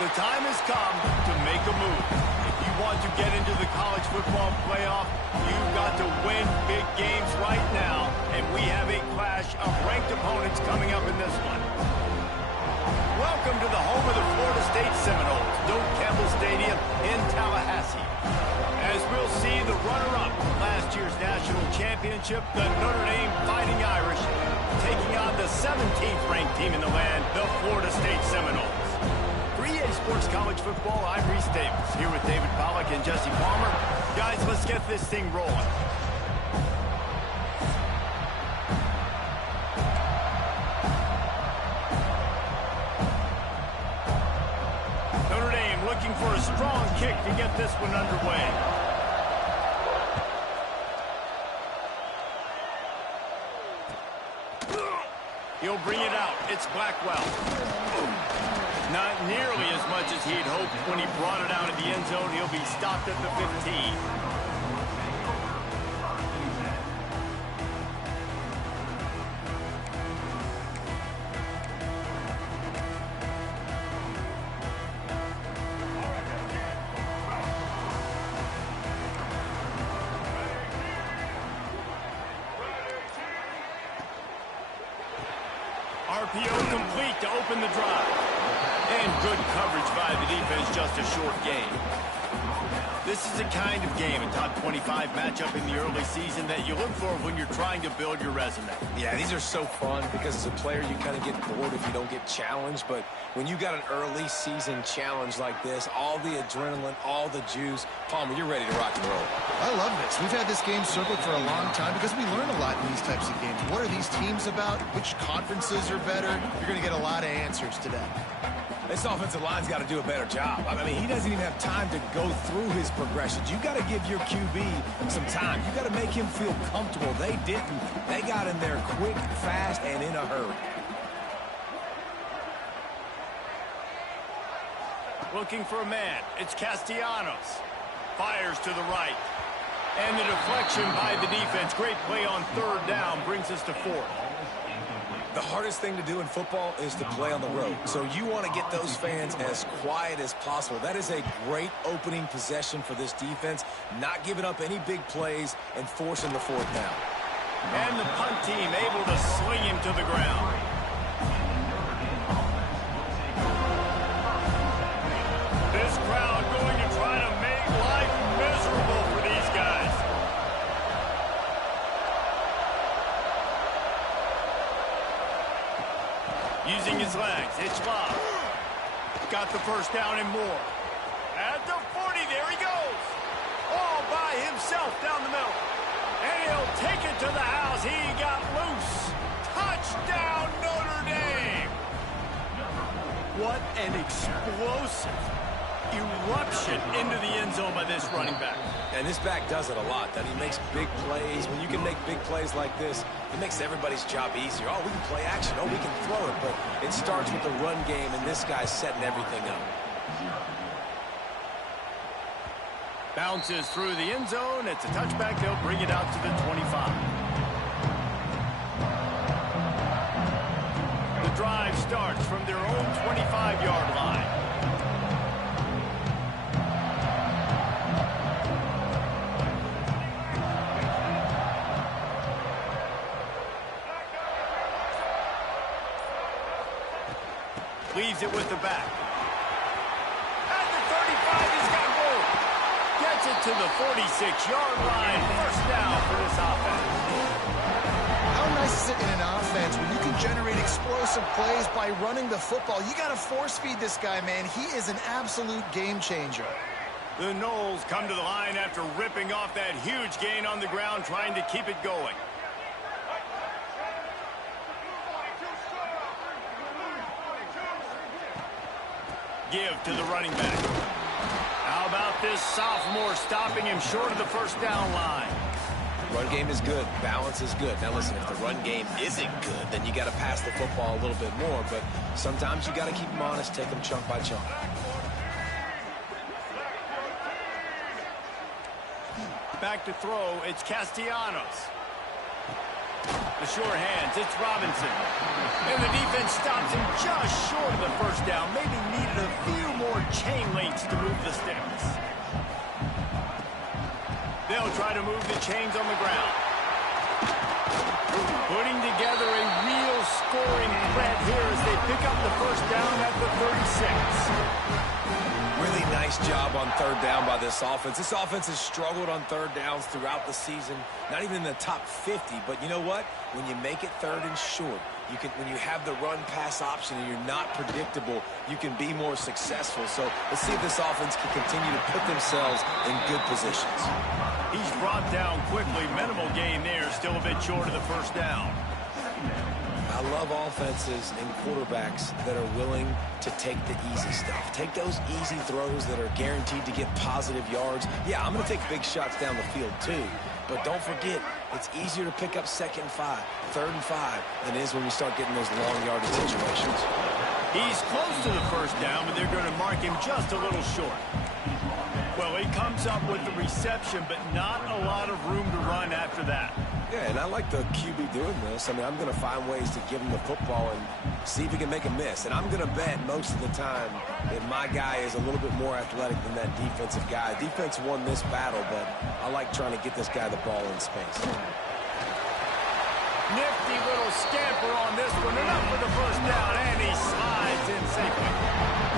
The time has come to make a move. If you want to get into the college football playoff, you've got to win big games right now, and we have a clash of ranked opponents coming up in this one. Welcome to the home of the Florida State Seminoles, Doak Campbell Stadium in Tallahassee. As we'll see, the runner-up from last year's national championship, the Notre Dame Fighting Irish, taking on the 17th ranked team in the land, the Florida State Seminoles. For EA Sports College Football, I'm Reese Davis, here with David Pollack and Jesse Palmer. Guys, let's get this thing rolling. Notre Dame looking for a strong kick to get this one underway. He'll bring it out. It's Blackwell. Not nearly as much as he'd hoped when he brought it out of the end zone. He'll be stopped at the 15. RPO complete to open the drive. And good coverage by the defense, just a short game. This is the kind of game, a top 25 matchup in the early season, that you look for when you're trying to build your resume. Yeah, these are so fun because as a player you kind of get bored if you don't get challenged, but when you got an early season challenge like this, all the adrenaline, all the juice, Palmer, you're ready to rock and roll. I love this. We've had this game circled for a long time because we learn a lot in these types of games. What are these teams about? Which conferences are better? You're going to get a lot of answers today. This offensive line's got to do a better job. I mean, he doesn't even have time to go through his progressions. You got to give your QB some time. You got to make him feel comfortable. They didn't. They got in there quick, fast, and in a hurry. Looking for a man. It's Castellanos. Fires to the right. And the deflection by the defense. Great play on third down brings us to fourth. The hardest thing to do in football is to play on the road. So you want to get those fans as quiet as possible. That is a great opening possession for this defense. Not giving up any big plays and forcing the fourth down. And the punt team able to sling him to the ground. This crowd going to try to make life miserable for these guys. Using his legs, it's Love. Got the first down and more. At the 40, there he goes. All by himself down the middle. And he'll take it to the house. He got loose. Touchdown, Notre Dame. What an explosive eruption into the end zone by this running back. And this back does it a lot. That he makes big plays. When you can make big plays like this, it makes everybody's job easier. Oh, we can play action. Oh, we can throw it. But it starts with the run game, and this guy's setting everything up. Bounces through the end zone. It's a touchback. They'll bring it out to the 25. The drive starts from their own 25-yard line. Leaves it with the back. At the 35, he's got room. Gets it to the 46-yard line. First down for this offense. How nice is it in an offense when you can generate explosive plays by running the football? You got to force feed this guy, man. He is an absolute game changer. The Noles come to the line after ripping off that huge gain on the ground, trying to keep it going. Give to the running back. How about this sophomore stopping him short of the first down line? Run game is good. Balance is good. Now listen, if the run game isn't good, then you got to pass the football a little bit more. But sometimes you got to keep them honest, take them chunk by chunk. Back to throw, it's Castellanos. The short hands, it's Robinson. And the defense stops him just short of the first down. Maybe needed a few more chain links to move the sticks. They'll try to move the chains on the ground. Putting together a real scoring threat here as they pick up the first down at the 36. Really nice job on third down by this offense. This offense has struggled on third downs throughout the season. Not even in the top 50, but you know what? When you make it third and short, when you have the run-pass option and you're not predictable, you can be more successful. So let's see if this offense can continue to put themselves in good positions. He's brought down quickly. Minimal gain there. Still a bit short of the first down. I love offenses and quarterbacks that are willing to take the easy stuff. Take those easy throws that are guaranteed to get positive yards. Yeah, I'm going to take big shots down the field too. But don't forget, it's easier to pick up second and 5, third and 5 than it is when you start getting those long yardage situations. He's close to the first down, but they're going to mark him just a little short. Well, he comes up with the reception, but not a lot of room to run after that. Yeah, and I like the QB doing this. I mean, I'm going to find ways to give him the football and see if he can make a miss. And I'm going to bet most of the time that my guy is a little bit more athletic than that defensive guy. Defense won this battle, but I like trying to get this guy the ball in space. Nifty little scamper on this one. Enough for the first down, and he slides in safely.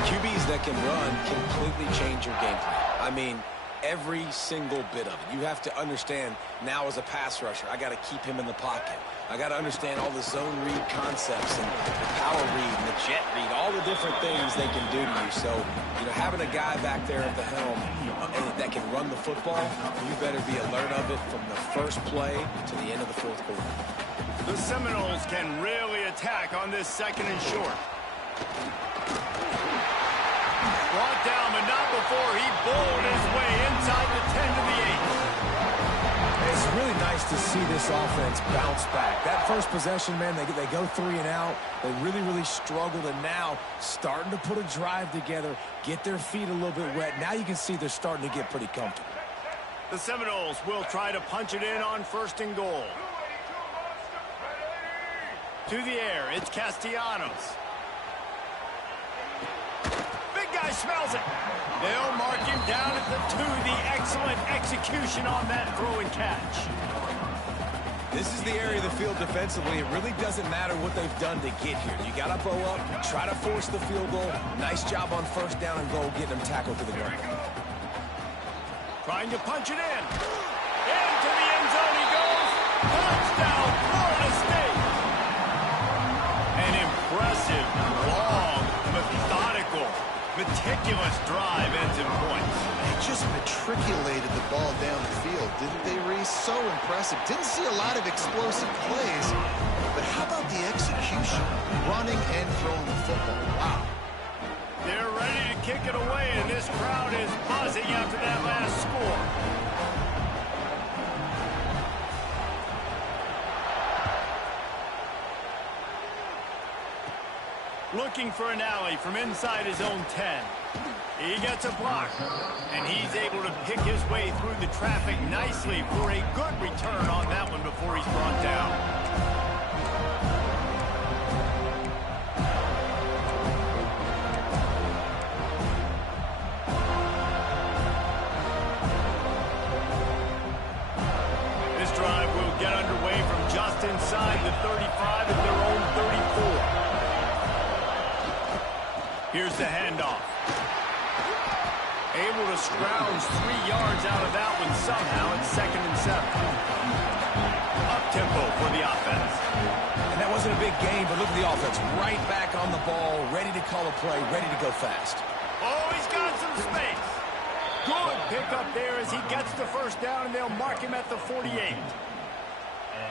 QBs that can run completely change your game plan. I mean, every single bit of it. You have to understand now as a pass rusher, I got to keep him in the pocket. I got to understand all the zone read concepts and the power read and the jet read, all the different things they can do to you. So, you know, having a guy back there at the helm that can run the football, you better be alert of it from the first play to the end of the fourth quarter. The Seminoles can really attack on this second and short. Brought down, but not before he bowled his way inside the 10 to the 8. It's really nice to see this offense bounce back. That first possession, man, they go 3 and out. They really struggled, and now starting to put a drive together, get their feet a little bit wet. Now you can see they're starting to get pretty comfortable. The Seminoles will try to punch it in on first and goal. To the air, it's Castellanos. Smells it. They'll mark him down at the 2. The excellent execution on that throw and catch. This is the area of the field defensively. It really doesn't matter what they've done to get here. You got to bow up, try to force the field goal. Nice job on first down and goal, getting them tackled to the ground. Trying to punch it in. Into the end zone he goes. Touchdown, Florida State. An impressive, long, methodical, meticulous drive ends in points. They just matriculated the ball down the field, didn't they, Reese? So impressive. Didn't see a lot of explosive plays, but how about the execution? Running and throwing the football. Wow. They're ready to kick it away, and this crowd is buzzing after that last score. Looking for an alley from inside his own 10. He gets a block, and he's able to pick his way through the traffic nicely for a good return on that one before he's brought down. This drive will get underway from just inside the 35 at their own 34. Here's the handoff. Able to scrounge 3 yards out of that one somehow. It's 2nd and 7. Up-tempo for the offense. And that wasn't a big game, but look at the offense. Right back on the ball, ready to call a play, ready to go fast. Oh, he's got some space. Good pickup there as he gets the first down, and they'll mark him at the 48.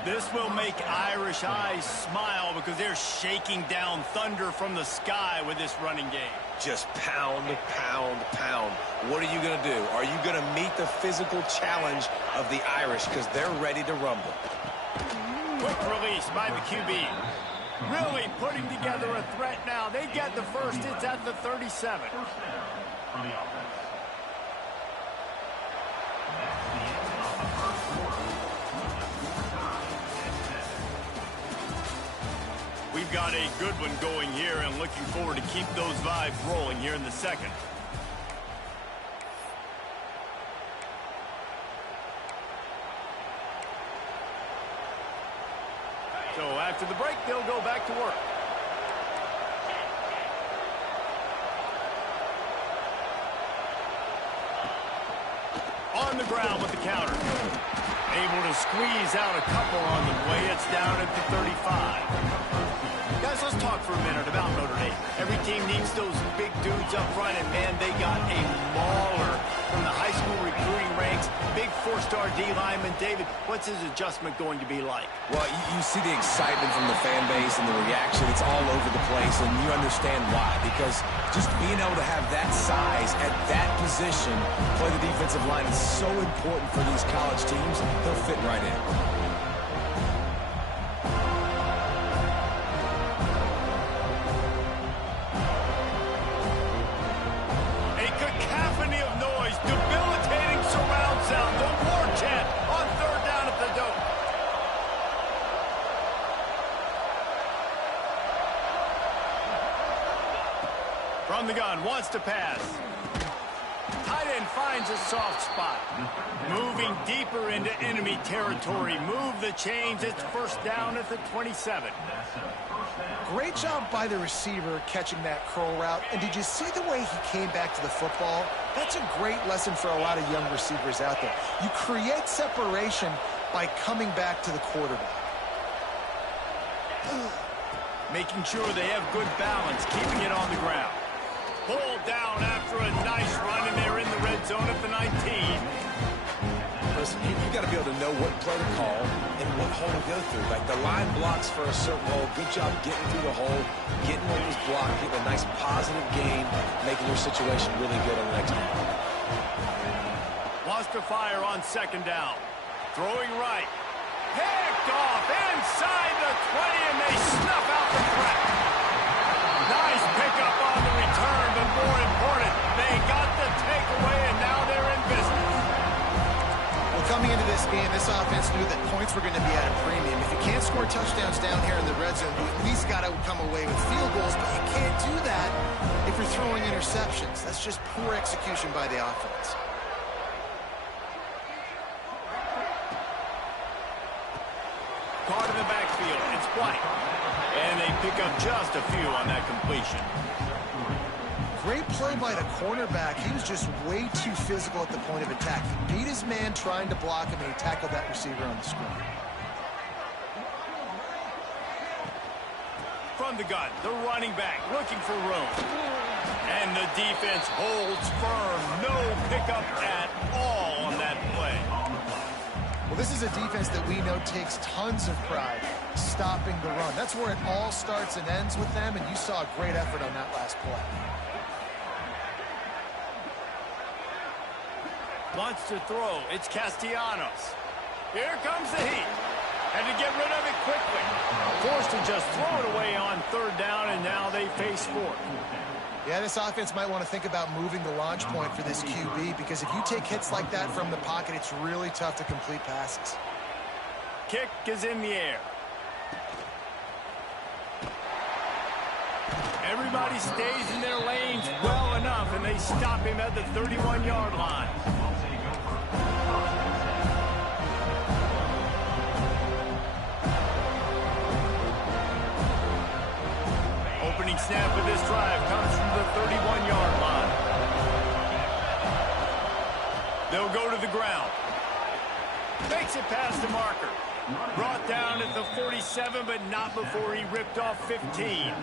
This will make Irish eyes smile because they're shaking down thunder from the sky with this running game. Just pound, pound, pound. What are you going to do? Are you going to meet the physical challenge of the Irish because they're ready to rumble? Quick release by the QB. Really putting together a threat now. They get the first. It's at the 37. We've got a good one going here and looking forward to keep those vibes rolling here in the second. So after the break, they'll go back to work. On the ground with the counter. Able to squeeze out a couple on the way. It's down at the 35. Guys, let's talk for a minute about Notre Dame. Every team needs those big dudes up front, and man, they got a mauler from the high school recruiting ranks. Big four-star D lineman. David, what's his adjustment going to be like? Well, you see the excitement from the fan base and the reaction. It's all over the place, and you understand why. Because just being able to have that size at that position, play the defensive line, is so important for these college teams. They'll fit right in. From the gun, wants to pass. Tight end finds a soft spot. Moving deeper into enemy territory. Move the chains. It's first down at the 27. Great job by the receiver catching that curl route. And did you see the way he came back to the football? That's a great lesson for a lot of young receivers out there. You create separation by coming back to the quarterback. Making sure they have good balance, keeping it on the ground. Pulled down after a nice run, and they're in the red zone at the 19. Listen, you got to be able to know what play to call and what hole to go through. Like the line blocks for a certain hole. Good job getting through the hole, getting what was blocked, getting a nice positive gain, making your situation really good on the next one. Wants to fire on second down. Throwing right. Picked off inside the 20, and they snuff out the threat. Nice pickup on the return, but more important, they got the takeaway, and now they're in business. Well, coming into this game, this offense knew that points were going to be at a premium. If you can't score touchdowns down here in the red zone, you at least got to come away with field goals, but you can't do that if you're throwing interceptions. That's just poor execution by the offense. Caught in the backfield. It's White. And they pick up just a few on that completion. Great play by the cornerback. He was just way too physical at the point of attack. He beat his man trying to block him, and he tackled that receiver on the screen. From the gun, the running back looking for room. And the defense holds firm. No pickup at all on that play. Well, this is a defense that we know takes tons of pride stopping the run. That's where it all starts and ends with them, and you saw a great effort on that last play. Wants to throw. It's Castellanos. Here comes the heat. Had to get rid of it quickly. Forced to just throw it away on third down, and now they face fourth. Yeah, this offense might want to think about moving the launch point for this QB, because if you take hits like that from the pocket, it's really tough to complete passes. Kick is in the air. Everybody stays in their lanes well enough, and they stop him at the 31-yard line. Opening snap of this drive comes from the 31-yard line. They'll go to the ground. Makes it past the marker. Brought down at the 47, but not before he ripped off 15.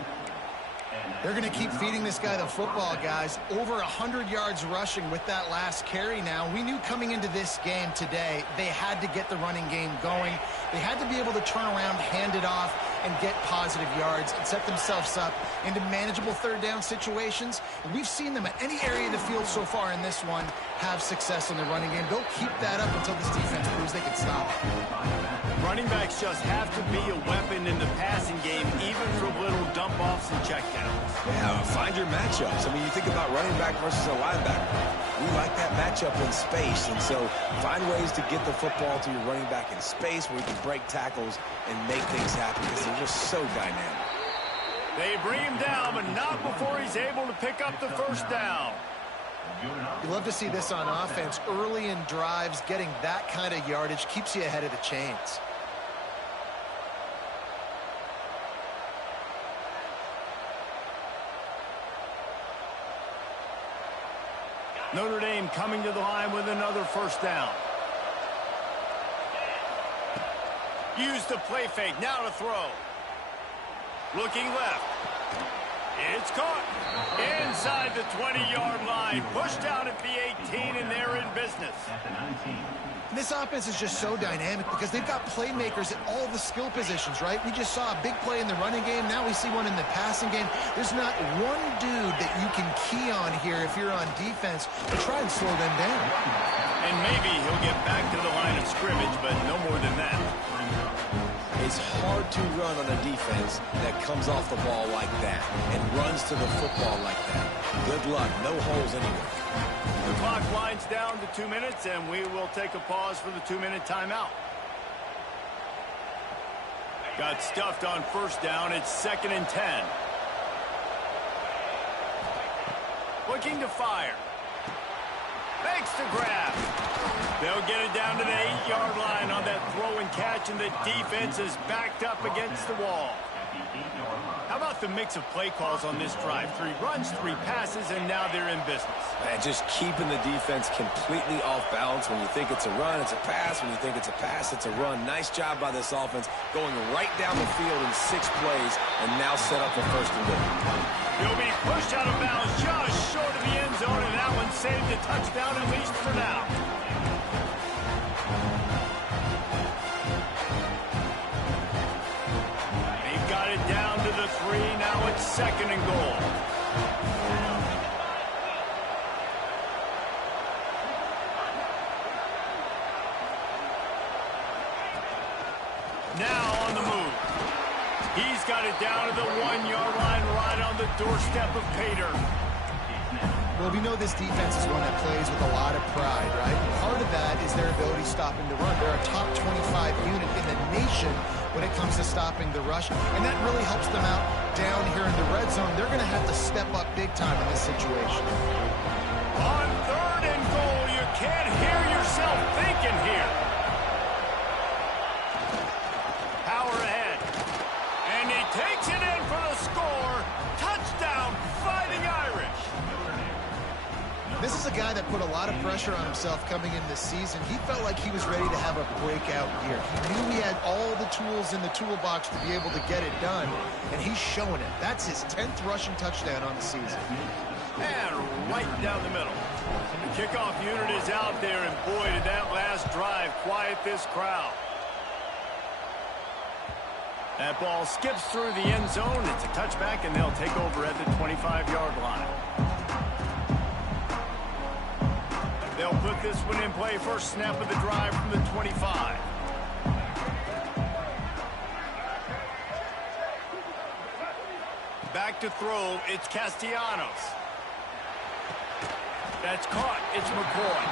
They're going to keep feeding this guy the football, guys. Over 100 yards rushing with that last carry now. We knew coming into this game today, they had to get the running game going. They had to be able to turn around, hand it off, and get positive yards and set themselves up into manageable third down situations. And we've seen them at any area of the field so far in this one have success in the running game. They'll keep that up until this defense proves they can stop it. Running backs just have to be a weapon in the passing game, even for little dump-offs and checkdowns. Yeah, find your matchups. I mean, you think about running back versus a linebacker. We like that matchup in space, and so find ways to get the football to your running back in space where you can break tackles and make things happen because they're just so dynamic. They bring him down, but not before he's able to pick up the first down. You love to see this on offense. Early in drives, getting that kind of yardage keeps you ahead of the chains. Notre Dame coming to the line with another first down. Use the play fake. Now to throw. Looking left. It's caught. Inside the 20-yard line. Pushed out at the 18, and they're in business. This offense is just so dynamic because they've got playmakers at all the skill positions, right? We just saw a big play in the running game. Now we see one in the passing game. There's not one dude that you can key on here if you're on defense to try and slow them down. And maybe he'll get back to the line of scrimmage, but no more than that. It's hard to run on a defense that comes off the ball like that and runs to the football like that. Good luck. No holes anywhere. The clock winds down to 2 minutes, and we will take a pause for the 2-minute timeout. Got stuffed on first down. It's 2nd and 10. Looking to fire. Makes the grab. They'll get it down to the 8-yard line on that throw and catch, and the defense is backed up against the wall. How about the mix of play calls on this drive? 3 runs, 3 passes, and now they're in business. Man, just keeping the defense completely off balance. When you think it's a run, it's a pass. When you think it's a pass, it's a run. Nice job by this offense going right down the field in 6 plays and now set up for 1st and goal. He'll be pushed out of bounds just short of the end zone, and that one saved a touchdown at least for now. They've got it down to the 3. Now it's 2nd and goal. Now on the move. He's got it down to the 1-yard line right on the doorstep of Pater. Well, we know this defense is one that plays with a lot of pride, right? Part of that is their ability stopping the run. They're a top 25 unit in the nation when it comes to stopping the rush, and that really helps them out down here in the red zone. They're going to have to step up big time in this situation. On 3rd and goal, you can't hear yourself thinking here. Power ahead. And he takes it in for the score. Touchdown, Fighting Irish. This is a guy that put a lot of pressure on himself coming in this season. He felt like he was ready to have a breakout year. He knew he had all the tools in the toolbox to be able to get it done, and he's showing it. That's his 10th rushing touchdown on the season. And right down the middle. The kickoff unit is out there, and boy, did that last drive quiet this crowd. That ball skips through the end zone. It's a touchback, and they'll take over at the 25-yard line. They'll put this one in play. First snap of the drive from the 25. Back to throw. It's Castellanos. That's caught. It's McCoy.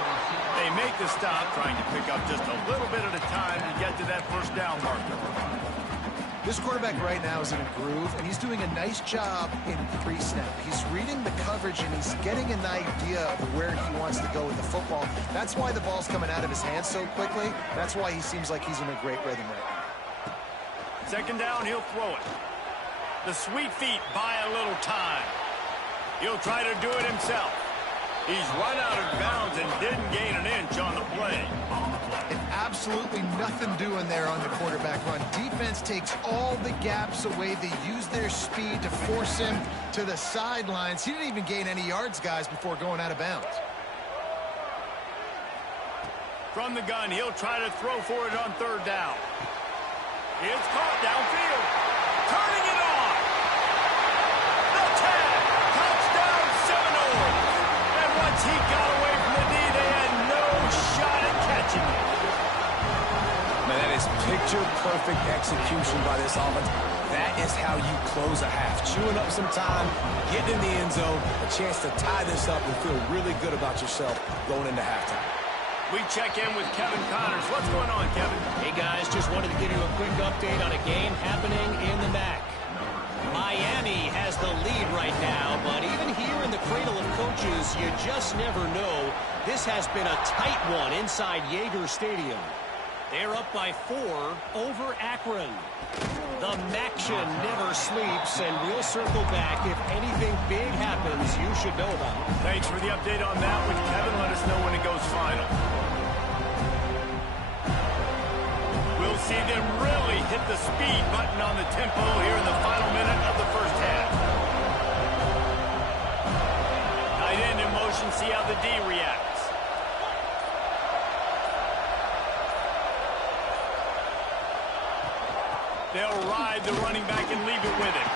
They make the stop, trying to pick up just a little bit at a time to get to that first down marker. This quarterback right now is in a groove, and he's doing a nice job in pre-snap. He's reading the coverage, and he's getting an idea of where he wants to go with the football. That's why the ball's coming out of his hands so quickly. That's why he seems like he's in a great rhythm right now. 2nd down, he'll throw it. The sweet feet buy a little time. He'll try to do it himself. He's run out of bounds and didn't gain an inch on the play. And absolutely nothing doing there on the quarterback run. Defense takes all the gaps away. They use their speed to force him to the sidelines. He didn't even gain any yards, guys, before going out of bounds. From the gun, he'll try to throw for it on 3rd down. It's caught downfield. Turning it on. The 10. Touchdown Seminoles. And once he got away from the D, they had no shot at catching it. Man, that is picture-perfect execution by this offense. That is how you close a half. Chewing up some time, getting in the end zone, a chance to tie this up and feel really good about yourself going into halftime. We check in with Kevin Connors. What's going on, Kevin? Hey, guys, just wanted to give you a quick update on a game happening in the MAC. Miami has the lead right now, but even here in the cradle of coaches, you just never know. This has been a tight one inside Yager Stadium. They're up by 4 over Akron. The Maction never sleeps, and we'll circle back. If anything big happens, you should know about it. Thanks for the update on that one, Kevin. Let us know when it goes final. We'll see them really hit the speed button on the tempo here in the final minute of the first half. Tight end in motion, see how the D reacts. They'll ride the running back and leave it with him.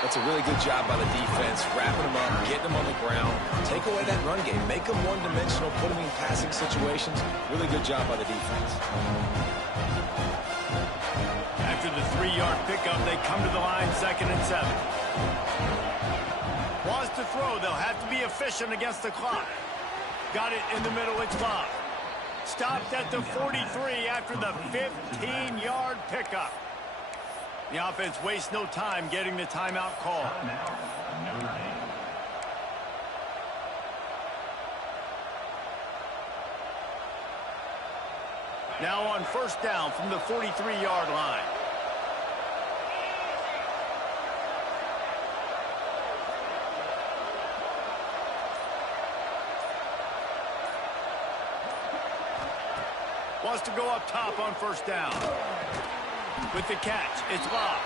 That's a really good job by the defense, wrapping them up, getting them on the ground. Take away that run game. Make them one-dimensional, put them in passing situations. Really good job by the defense. After the 3-yard pickup, they come to the line 2nd and 7. Wants to throw. They'll have to be efficient against the clock. Got it in the middle. It's Bob. Stopped at the 43 after the 15-yard pickup. The offense wastes no time getting the timeout call. Now on first down from the 43-yard line. Wants to go up top on first down. With the catch, it's Bob.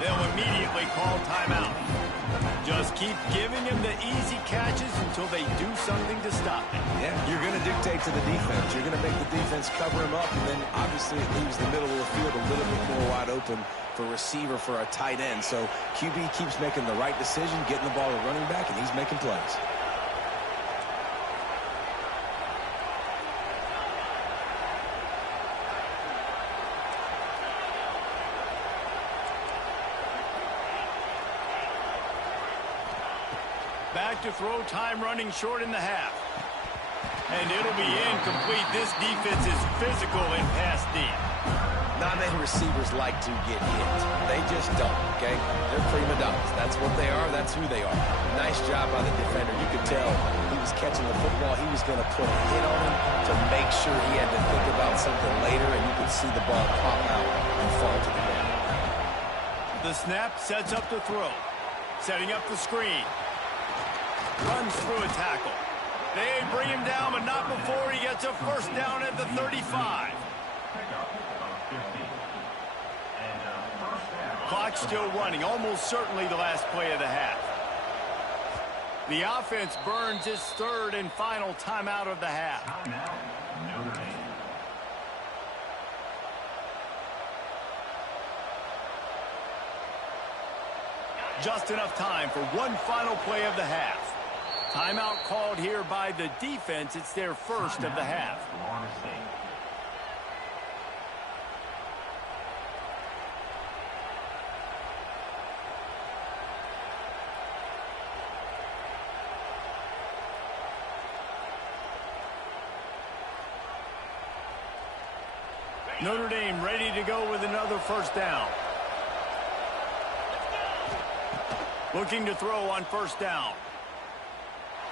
They'll immediately call timeout. Just keep giving him the easy catches until they do something to stop it. Yeah, you're going to dictate to the defense. You're going to make the defense cover him up, and then obviously it leaves the middle of the field a little bit more wide open for receiver for a tight end. So QB keeps making the right decision, getting the ball to running back, and he's making plays. Back to throw, time running short in the half. And it'll be incomplete. This defense is physical in pass deep. Not many receivers like to get hit. They just don't, okay? They're prima donnas. That's what they are. That's who they are. Nice job by the defender. You could tell he was catching the football. He was going to put a hit on him to make sure he had to think about something later, and you could see the ball pop out and fall to the ground. The snap sets up the throw. Setting up the screen. Runs through a tackle. They bring him down, but not before he gets a first down at the 35. Clock still running, almost certainly the last play of the half. The offense burns its 3rd and final timeout of the half. Just enough time for one final play of the half. Timeout called here by the defense. It's their first of the half. Notre Dame ready to go with another first down. Looking to throw on first down.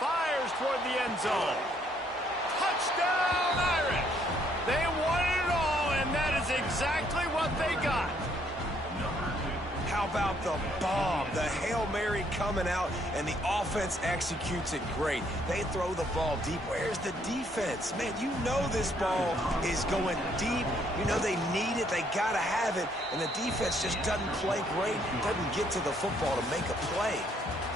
Fires toward the end zone. Touchdown, Irish! They wanted it all, and that is exactly what they got. How about the bomb? The Hail Mary coming out, and the offense executes it great. They throw the ball deep. Where's the defense? Man, you know this ball is going deep. You know they need it. They got to have it. And the defense just doesn't play great. Doesn't get to the football to make a play.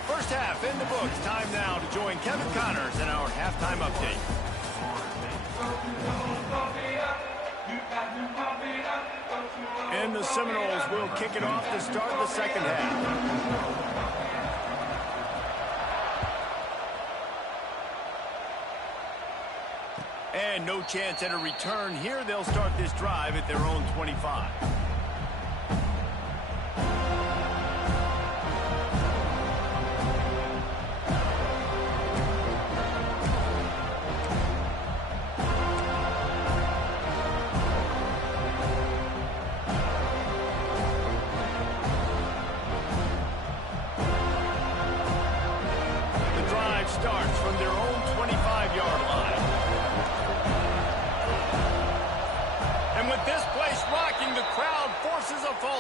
First half in the books. Time now to join Kevin Connors in our halftime update. And the Seminoles will kick it off to start the second half. And no chance at a return here. They'll start this drive at their own 25.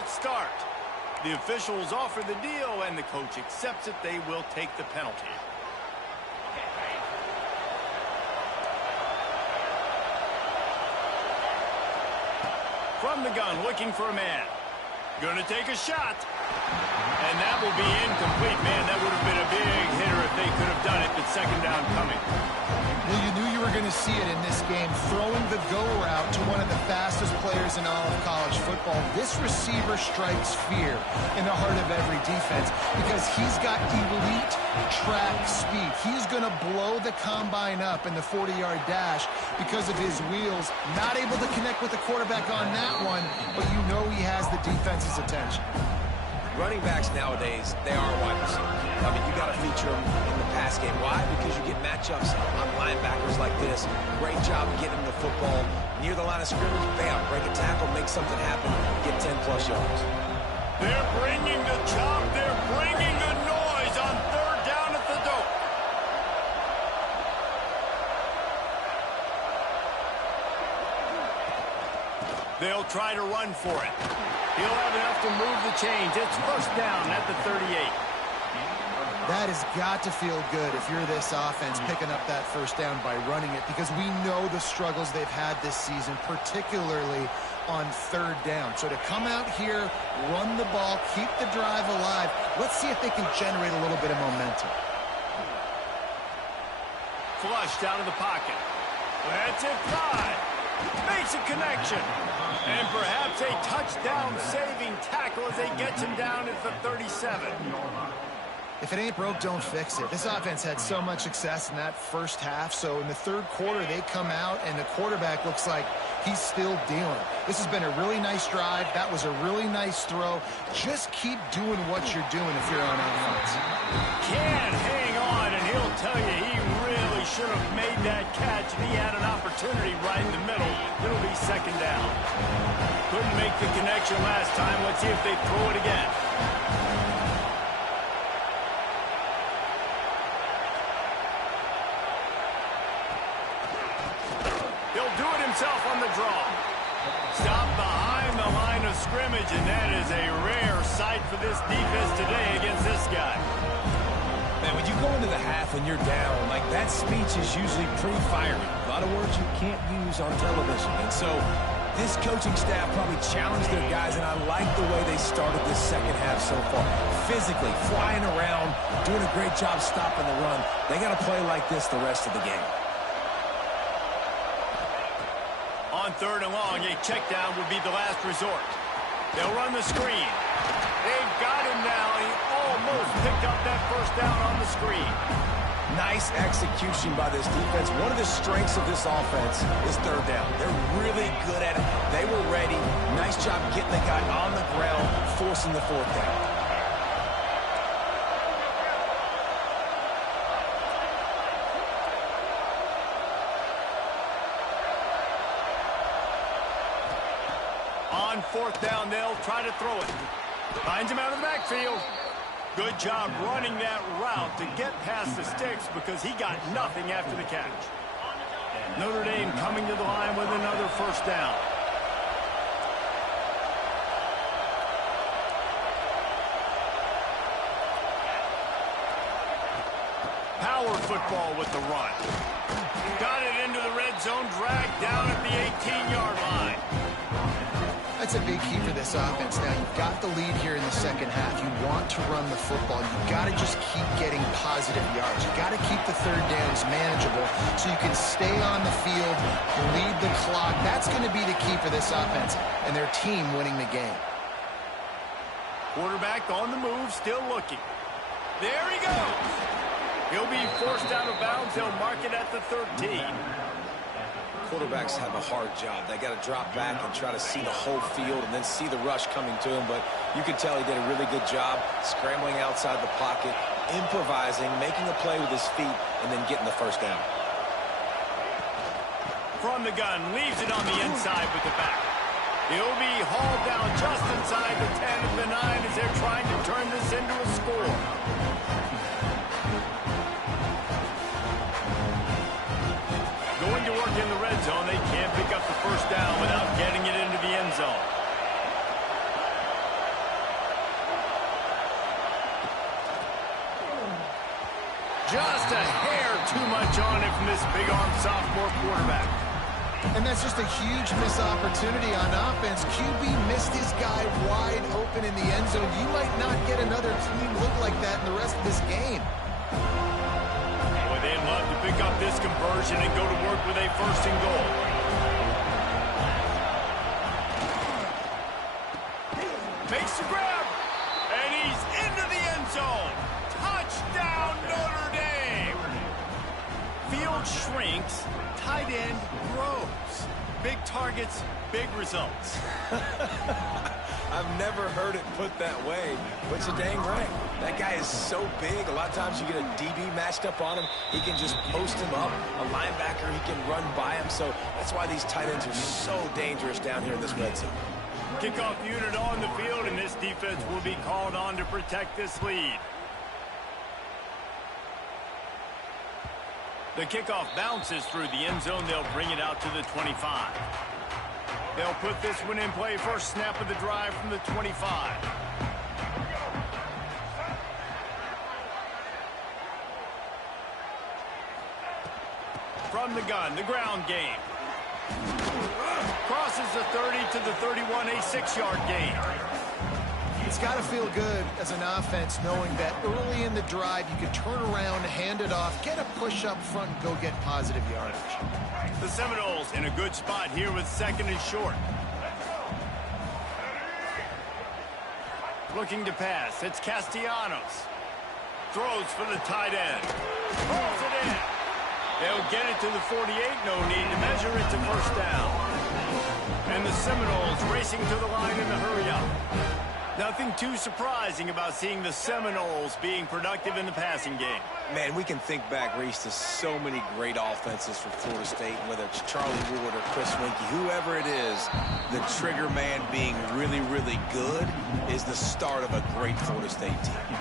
start. The officials offer the deal, and the coach accepts it. They will take the penalty. From the gun, looking for a man. Gonna take a shot. And that will be incomplete. Man, that would have been a big hitter if they could have done it, but second down coming. Well, you knew you were going to see it in this game, throwing the go route to one of the fastest players in all of college football. This receiver strikes fear in the heart of every defense because he's got elite track speed. He's going to blow the combine up in the 40-yard dash because of his wheels. Not able to connect with the quarterback on that one, but you know he has the defense's attention. Running backs nowadays, they are wide receivers. I mean, you got to feature them in the pass game. Why? Because you get matchups on linebackers like this. Great job getting the football near the line of scrimmage. Bam, break a tackle, make something happen, get 10-plus yards. They're bringing the chop. They're bringing the noise on third down at the dope. They'll try to run for it. He'll have enough to move the chains. It's first down at the 38. That has got to feel good if you're this offense picking up that first down by running it, because we know the struggles they've had this season, particularly on third down. So to come out here, run the ball, keep the drive alive, let's see if they can generate a little bit of momentum. Flushed out of the pocket. That's it, fly. Makes a connection. And perhaps a touchdown-saving tackle as they get him down at the 37. If it ain't broke, don't fix it. This offense had so much success in that first half, so in the third quarter, they come out, and the quarterback looks like he's still dealing. This has been a really nice drive. That was a really nice throw. Just keep doing what you're doing if you're on offense. Can't hang on, and he'll tell you he really should have made that catch, and he had an opportunity right in the middle. It'll be second down. Couldn't make the connection last time. Let's see if they throw it again. He'll do it himself on the draw. Stop behind the line of scrimmage, and that is a rare sight for this defense today against this guy. Man, when you go into the half and you're down, like, that speech is usually pretty fiery. A lot of words you can't use on television. And so this coaching staff probably challenged their guys, and I like the way they started this second half so far. Physically, flying around, doing a great job stopping the run. They got to play like this the rest of the game. On third and long, a check down would be the last resort. They'll run the screen. They've got him now. He almost picked up that first down on the screen. Nice execution by this defense. One of the strengths of this offense is third down. They're really good at it. They were ready. Nice job getting the guy on the ground, forcing the fourth down. On fourth down, they'll try to throw it. Finds him out of the backfield. Good job running that route to get past the sticks because he got nothing after the catch. Notre Dame coming to the line with another first down. Power football with the run. Got it into the red zone, dragged down at the 18-yard line. That's a big key for this offense. Now, you've got the lead here in the second half. You want to run the football. You've got to just keep getting positive yards. You've got to keep the third downs manageable so you can stay on the field, lead the clock. That's going to be the key for this offense and their team winning the game. Quarterback on the move, still looking. There he goes. He'll be forced out of bounds. They'll mark it at the 13. Quarterbacks have a hard job. They got to drop back and try to see the whole field and then see the rush coming to him. But you can tell he did a really good job scrambling outside the pocket, improvising, making a play with his feet, and then getting the first down. From the gun, leaves it on the inside with the back. He'll be hauled down just inside the 10 of the 9 as they're trying to turn this into a score. Going to work in the red zone. They can't pick up the first down without getting it into the end zone. Just a hair too much on it from this big-arm sophomore quarterback. And that's just a huge missed opportunity on offense. QB missed his guy wide open in the end zone. You might not get another team look like that in the rest of this game. Boy, they'd love to pick up this conversion and go to work with a 1st and goal. Makes the grab, and he's into the end zone. Touchdown, Notre Dame! Field shrinks, tight end grows. Big targets, big results. I've never heard it put that way, but you're dang right. That guy is so big. A lot of times you get a DB matched up on him. He can just post him up. A linebacker, he can run by him. So that's why these tight ends are so dangerous down here in this red zone. Kickoff unit on the field, and this defense will be called on to protect this lead. The kickoff bounces through the end zone. They'll bring it out to the 25. They'll put this one in play. First snap of the drive from the 25. From the gun, the ground game. Crosses the 30 to the 31, a 6-yard gain. It's got to feel good as an offense knowing that early in the drive you can turn around, hand it off, get a push up front, and go get positive yardage. The Seminoles in a good spot here with 2nd and short. Looking to pass. It's Castellanos. Throws for the tight end. Throws it in. They'll get it to the 48. No need to measure it to 1st down. And the Seminoles racing to the line in the hurry-up. Nothing too surprising about seeing the Seminoles being productive in the passing game. Man, we can think back, Reese, to so many great offenses for Florida State, whether it's Charlie Ward or Chris Weinke, whoever it is, the trigger man being really, really good is the start of a great Florida State team.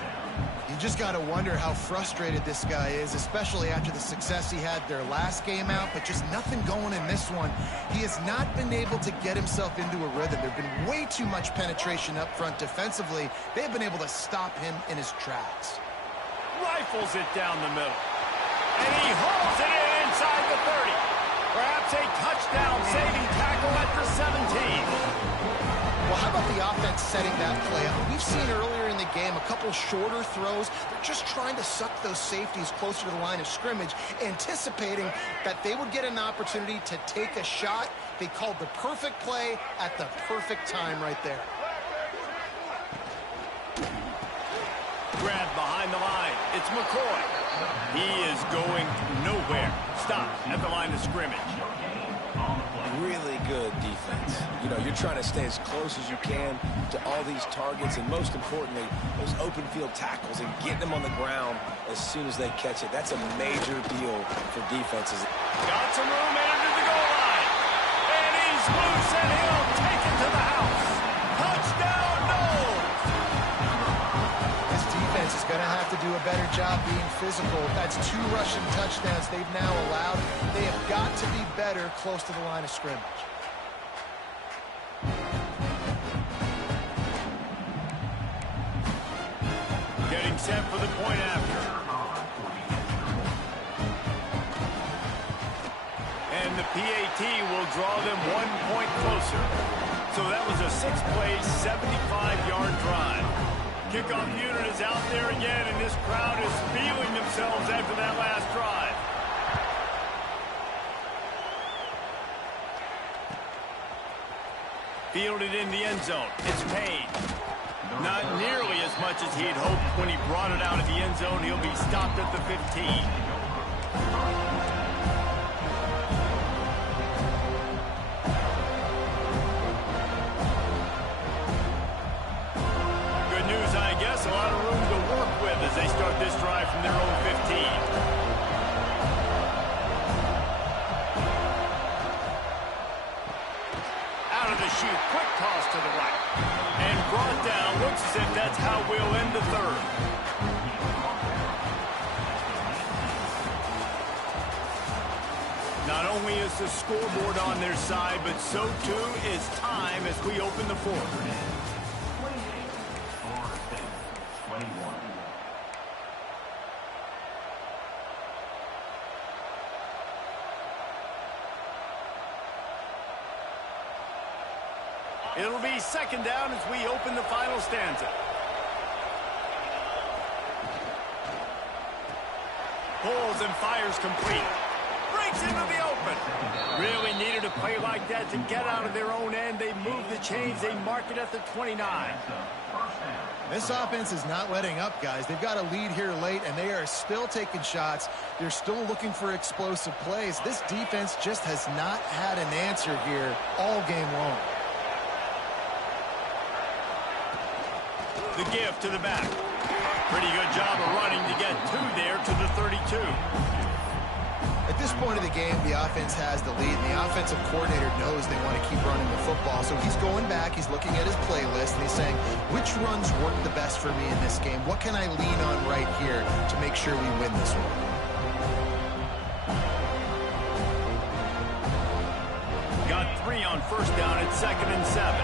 You just got to wonder how frustrated this guy is, especially after the success he had their last game out, but just nothing going in this one. He has not been able to get himself into a rhythm. There's been way too much penetration up front defensively. They've been able to stop him in his tracks. Rifles it down the middle. And he hauls it in inside the 30. Perhaps a touchdown-saving tackle at the 17. Well, how about the offense setting that play up? We've seen earlier in the game a couple shorter throws. They're just trying to suck those safeties closer to the line of scrimmage, anticipating that they would get an opportunity to take a shot. They called the perfect play at the perfect time right there. Grab behind the line. It's McCoy. He is going nowhere. Stop at the line of scrimmage. Really good defense. You know, you're trying to stay as close as you can to all these targets, and most importantly, those open field tackles and getting them on the ground as soon as they catch it. That's a major deal for defenses. Got some room into the goal line. And he's loose, and he'll take it to the house. Touchdown, Noles! This defense is going to have to do a better job being physical. That's 2 rushing touchdowns they've now allowed. They have got to be better close to the line of scrimmage. Getting set for the point after. And the PAT will draw them 1 point closer. So that was a 6-play, 75-yard drive. Kickoff unit is out there again, and this crowd is feeling themselves after that last drive. Fielded in the end zone. It's Payne. Not nearly as much as he had hoped when he brought it out of the end zone. He'll be stopped at the 15. Good news, I guess. A lot of room to work with as they start this drive from their own 15. Out of the chute, quick toss to the right. And brought down. Looks as if that's how we'll end the third. Not only is the scoreboard on their side, but so too is time as we open the fourth. It'll be second down as we open the final stanza. Pulls and fires complete. Breaks into the open. Really needed a play like that to get out of their own end. They move the chains. They mark it at the 29. This offense is not letting up, guys. They've got a lead here late, and they are still taking shots. They're still looking for explosive plays. This defense just has not had an answer here all game long. The give to the back. Pretty good job of running to get two there to the 32. At this point of the game, the offense has the lead, and the offensive coordinator knows they want to keep running the football. So he's going back, he's looking at his playlist, and he's saying, which runs work the best for me in this game? What can I lean on right here to make sure we win this one? Got 3 on first down at 2nd and 7.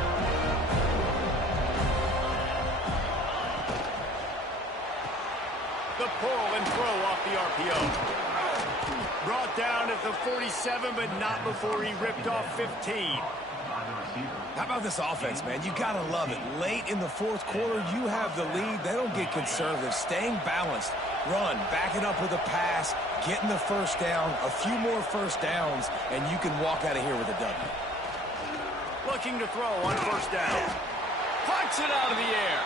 The pull and throw off the RPO. Brought down at the 47, but not before he ripped off 15. How about this offense, man? You got to love it. Late in the fourth quarter, you have the lead. They don't get conservative. Staying balanced. Run, back it up with a pass, getting the first down, a few more first downs, and you can walk out of here with a W. Looking to throw on first down. Punts it out of the air.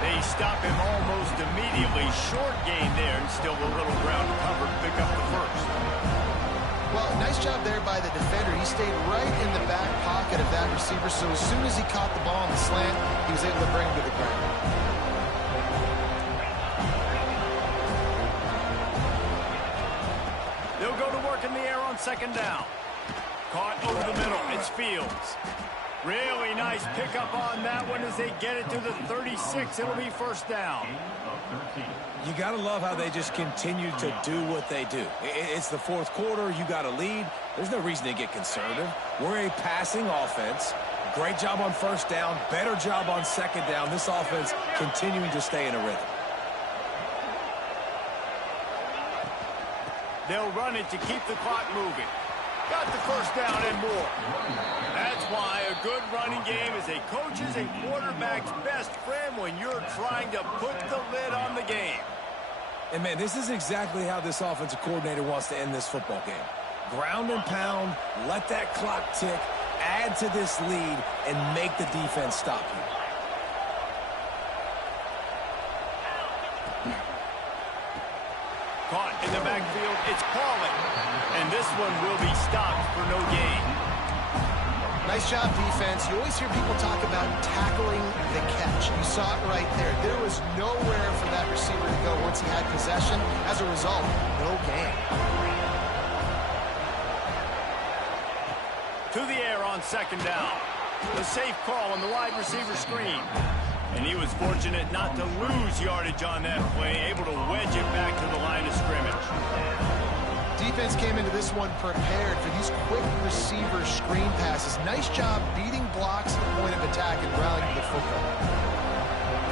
They stop him almost immediately. Short gain there, and still a little ground to cover to pick up the first. Well, nice job there by the defender. He stayed right in the back pocket of that receiver, so as soon as he caught the ball on the slant, he was able to bring him to the ground. They'll go to work in the air on second down. Caught over the middle. It's Fields. Really nice pickup on that one as they get it to the 36. It'll be first down. You got to love how they just continue to do what they do. It's the fourth quarter. You got a lead. There's no reason to get conservative. We're a passing offense. Great job on first down. Better job on second down. This offense continuing to stay in a rhythm. They'll run it to keep the clock moving. Got the first down and more. That's why a good running game is a coach's and quarterback's best friend when you're trying to put the lid on the game. And, man, this is exactly how this offensive coordinator wants to end this football game. Ground and pound, let that clock tick, add to this lead, and make the defense stop you. Caught in the backfield, it's Pauling. And this one will be stopped for no gain. Nice job, defense. You always hear people talk about tackling the catch. You saw it right there. There was nowhere for that receiver to go once he had possession. As a result, no gain. To the air on second down. The safe call on the wide receiver screen. And he was fortunate not to lose yardage on that play, able to wedge it back to the line of scrimmage. Defense came into this one prepared for these quick receiver screen passes. Nice job beating blocks at the point of attack and rallying to the football.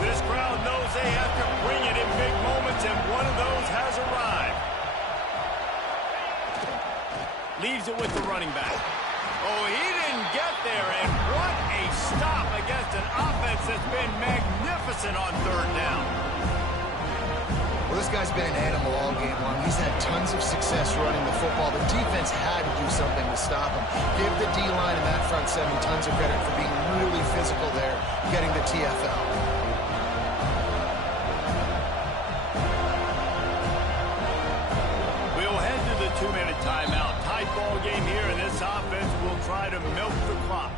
This crowd knows they have to bring it in big moments, and one of those has arrived. Leaves it with the running back. Oh, he didn't get there, and what a stop against an offense that's been magnificent on third down. Well, this guy's been an animal all game long. He's had tons of success running the football. The defense had to do something to stop him. Give the D-line and that front seven tons of credit for being really physical there, getting the TFL. We'll head to the 2-minute timeout. Tight ball game here, and this offense will try to milk the clock.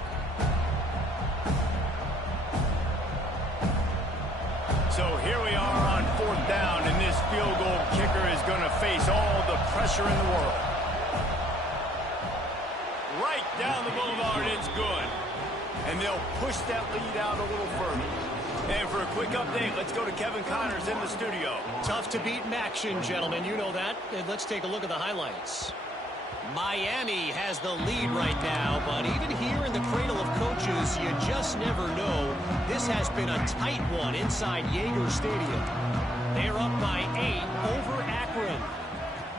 So here we are on fourth down, and this field goal kicker is going to face all the pressure in the world. Right down the boulevard, it's good. And they'll push that lead out a little further. And for a quick update, let's go to Kevin Connors in the studio. Tough to beat action, gentlemen. You know that. And let's take a look at the highlights. Miami has the lead right now, but even here in the cradle of coaches, you just never know. This has been a tight one inside Yager Stadium. They're up by 8 over Akron.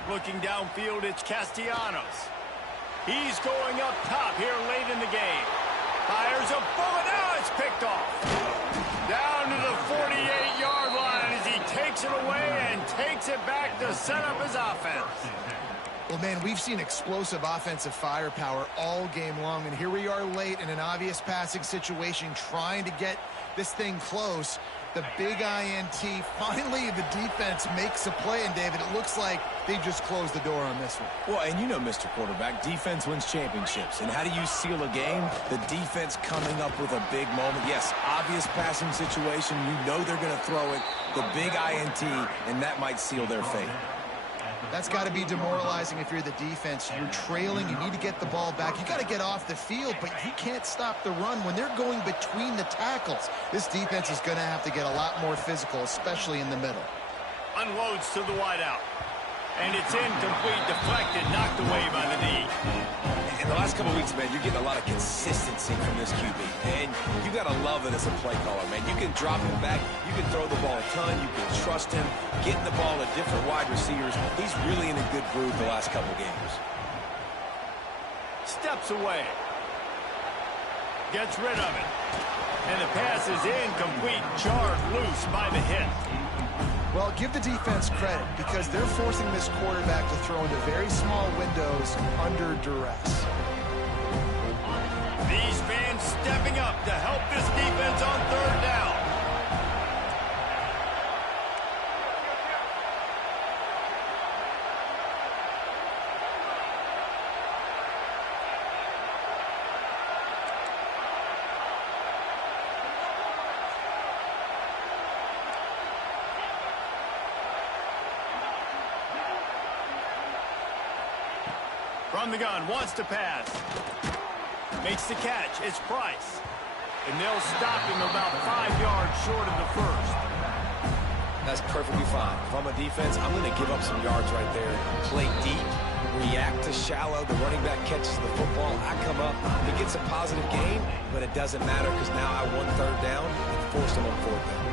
Looking downfield, it's Castellanos. He's going up top here late in the game. Fires a bullet. Now it's picked off. Down to the 48-yard line as he takes it away and takes it back to set up his offense. Well, man, we've seen explosive offensive firepower all game long, and here we are late in an obvious passing situation trying to get this thing close. The big INT, finally the defense makes a play, and David, it looks like they just closed the door on this one. Well, and you know, Mr. Quarterback, defense wins championships. And how do you seal a game? The defense coming up with a big moment. Yes, obvious passing situation. You know they're going to throw it. The big INT, and that might seal their fate. That's got to be demoralizing if you're the defense. You're trailing. You need to get the ball back. You got to get off the field, but you can't stop the run when they're going between the tackles. This defense is going to have to get a lot more physical, especially in the middle. Unloads to the wideout. And it's incomplete, deflected, knocked away by the knee. In the last couple of weeks, man, you're getting a lot of consistency from this QB. And you got to love it as a play caller, man. You can drop him back. You can throw the ball a ton. You can trust him. Getting the ball to different wide receivers. He's really in a good groove the last couple of games. Steps away. Gets rid of it. And the pass is incomplete, jarred loose by the hit. Well, give the defense credit because they're forcing this quarterback to throw into very small windows under duress. These fans stepping up to help this defense on third down. From the gun, wants to pass. Makes the catch. It's Price. And they'll stop him about 5 yards short of the first. That's perfectly fine. If I'm a defense, I'm going to give up some yards right there. Play deep, react to shallow. The running back catches the football. I come up. He gets a positive gain, but it doesn't matter because now I won third down and forced him on fourth down.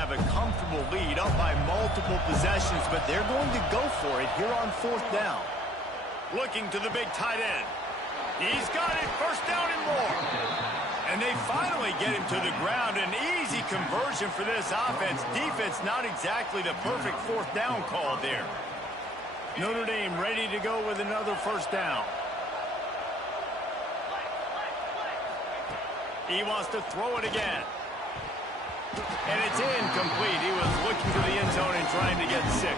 Have a comfortable lead up by multiple possessions, but they're going to go for it here on fourth down. Looking to the big tight end. He's got it, first down and more. And they finally get him to the ground. An easy conversion for this offense. Defense not exactly the perfect fourth down call there. Notre Dame ready to go with another first down. He wants to throw it again. And it's incomplete. He was looking to the end zone and trying to get 6.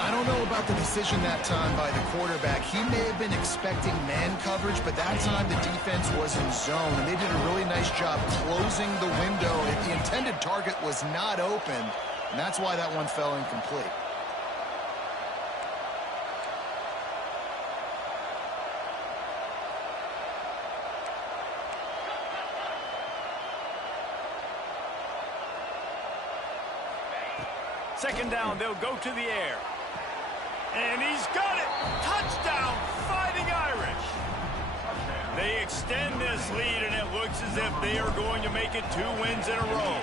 I don't know about the decision that time by the quarterback. He may have been expecting man coverage, but that time the defense was in zone, and they did a really nice job closing the window. If the intended target was not open, and that's why that one fell incomplete. Second down, they'll go to the air. And he's got it! Touchdown, Fighting Irish! They extend this lead, and it looks as if they are going to make it 2 wins in a row.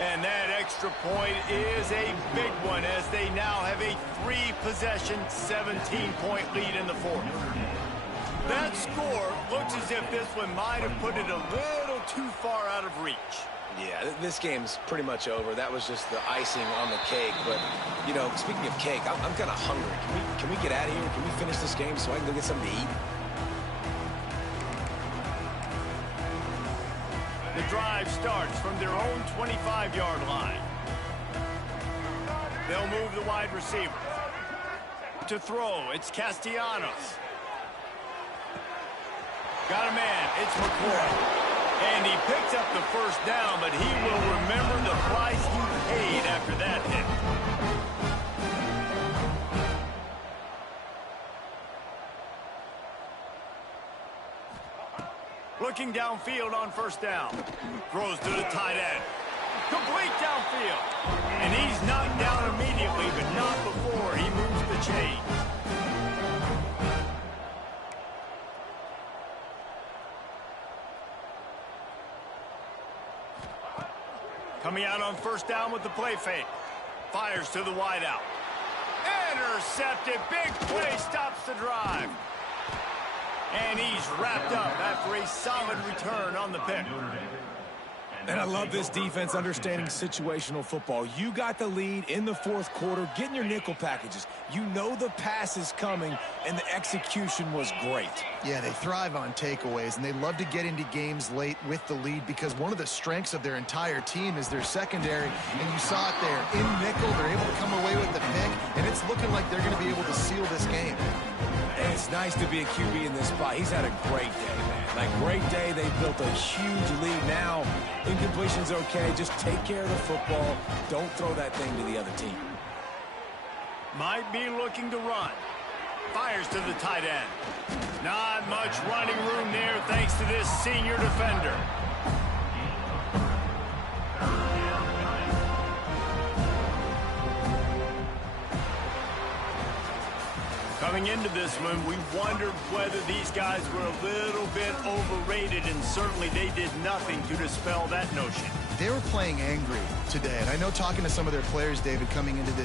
And that extra point is a big one as they now have a 3-possession, 17-point lead in the fourth. That score looks as if this one might have put it a little too far out of reach. Yeah, this game's pretty much over. That was just the icing on the cake. But, you know, speaking of cake, I'm kind of hungry. Can we get out of here? Can we finish this game so I can go get something to eat? The drive starts from their own 25-yard line. They'll move the wide receiver. To throw, it's Castellanos. Got a man, it's McCoy. And he picks up the first down, but he will remember the price he paid after that hit. Looking downfield on first down. Throws to the tight end. Complete downfield. And he's knocked down immediately, but not before he moves the change. Coming out on first down with the play fake. Fires to the wideout. Intercepted. Big play stops the drive. And he's wrapped up after a solid return on the pick. And I love this defense understanding situational football. You got the lead in the fourth quarter, getting your nickel packages. You know the pass is coming, and the execution was great. Yeah, they thrive on takeaways, and they love to get into games late with the lead because one of the strengths of their entire team is their secondary, and you saw it there. In nickel, they're able to come away with the pick, and it's looking like they're going to be able to seal this game. And it's nice to be a QB in this spot. He's had a great day, man. Like, great day. They built a huge lead. Now, incompletion's okay. Just take care of the football. Don't throw that thing to the other team. Might be looking to run. Fires to the tight end. Not much running room there thanks to this senior defender. Coming into this one, we wondered whether these guys were a little bit overrated, and certainly they did nothing to dispel that notion. They were playing angry today, and I know talking to some of their players, David, coming into this